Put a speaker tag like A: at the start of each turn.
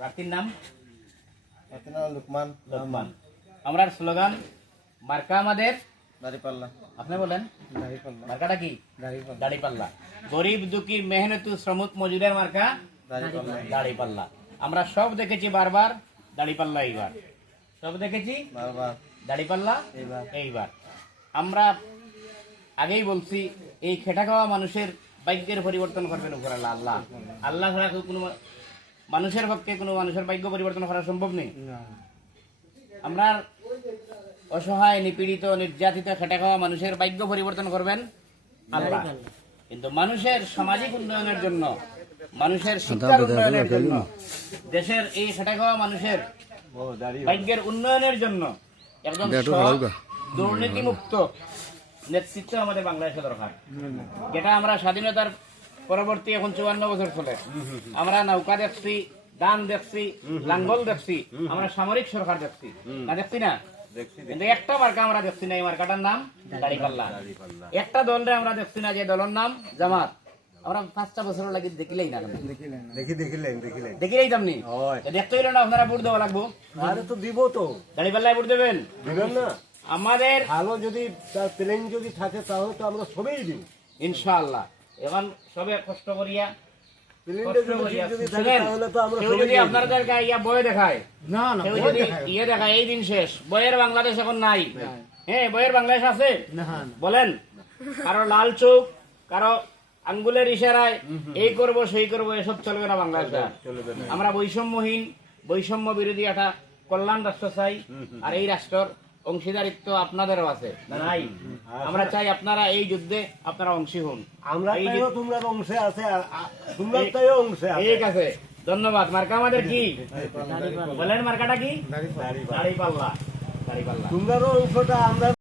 A: প্রার্থীর নাম?
B: লুকমান।
A: লোকমান। আমরা স্লোগান মার্কা আমাদের।
B: দাঁড়িপাল্লা।
A: আপনি বলেন
B: দাঁড়িপাল্লা।
A: মার্কাটা কি?
B: দাঁড়িপাল্লা।
A: দাড়িপাল্লা। গরিব দুঃখী মেহনতু শ্রমিক মজুরের মার্কা?
B: দাড়িপাল্লা।
A: আমরা সব দেখেছি বারবার দাড়িপাল্লা এইবার। সব দেখেছি?
B: বারবার।
A: দাড়িপাল্লা
B: এইবার।
A: এইবার। আমরা আগেই বলছি এই খেটা খাওয়া মানুষের ভাগ্যের পরিবর্তন করবেন উপর আল্লাহ। আল্লাহ আল্লাহ ছাড়া কোনো মানুষের পক্ষে কোনো মানুষের ভাগ্য পরিবর্তন করা সম্ভব নেই আমরা অসহায় নিপীড়িত নির্যাতিত খেটে খাওয়া মানুষের ভাগ্য পরিবর্তন করবেন আল্লাহ কিন্তু মানুষের সামাজিক উন্নয়নের জন্য মানুষের শিক্ষার উন্নয়নের জন্য দেশের এই খেটে খাওয়া মানুষের ভাগ্যের উন্নয়নের জন্য একদম দুর্নীতিমুক্ত নেতৃত্ব আমাদের বাংলাদেশে দরকার। যেটা আমরা স্বাধীনতার পরবর্তী এখন চুয়ান্ন বছর চলে। আমরা নৌকা দেখছি দান দেখছি লাঙ্গল দেখছি আমরা সামরিক সরকার দেখছি। না দেখছি না? কিন্তু একটা মার্কা আমরা দেখছি না এই মার্কাটার নাম দাড়িপাল্লা। একটা দলরে আমরা দেখছি না যে দলের নাম জামাত। আমরা পাঁচটা বছর লাগি দেখিলেই না।
C: দেখি দেখিলেন দেখিলেন
A: দেখিলেই দামনি দেখতে হইলে না আপনারা ভোট দেওয়া লাগবো?
C: আরে তো দিব তো।
A: দাড়িপাল্লায় ভোট দেবেন?
C: দিবেন না।
A: আমাদের
C: ভালো যদি প্লেন যদি থাকে তাহলে তো আমরা সবেই দিব।
A: ইনশাআল্লাহ। এখন সবে কষ্ট করিয়া বাংলাদেশ এখন নাই। হ্যাঁ বইয়ের বাংলাদেশ আছে? বলেন কারও লাল চোখ কারও আঙ্গুলের ইশারায় এই করব সেই করব এসব চলবে না বাংলাদেশে। আমরা বৈষম্যহীন বৈষম্য বিরোধী একটা কল্যাণ রাষ্ট্র চাই আর এই রাষ্ট্রের অংশীদারিত্ব আপনাদেরও আছে। নাই। আমরা চাই আপনারা এই যুদ্ধে আপনারা অংশী হন।
C: আমরা তোমরা অংশে আছে তোমরা তাইও অংশে
A: ঠিক আছে। ধন্যবাদ। মার্কা আমাদের কি? বলেন মার্কাটা কি। দাড়ি পাল্লা। দাড়ি পাল্লা।
C: তোমরাও অংশটা আমরা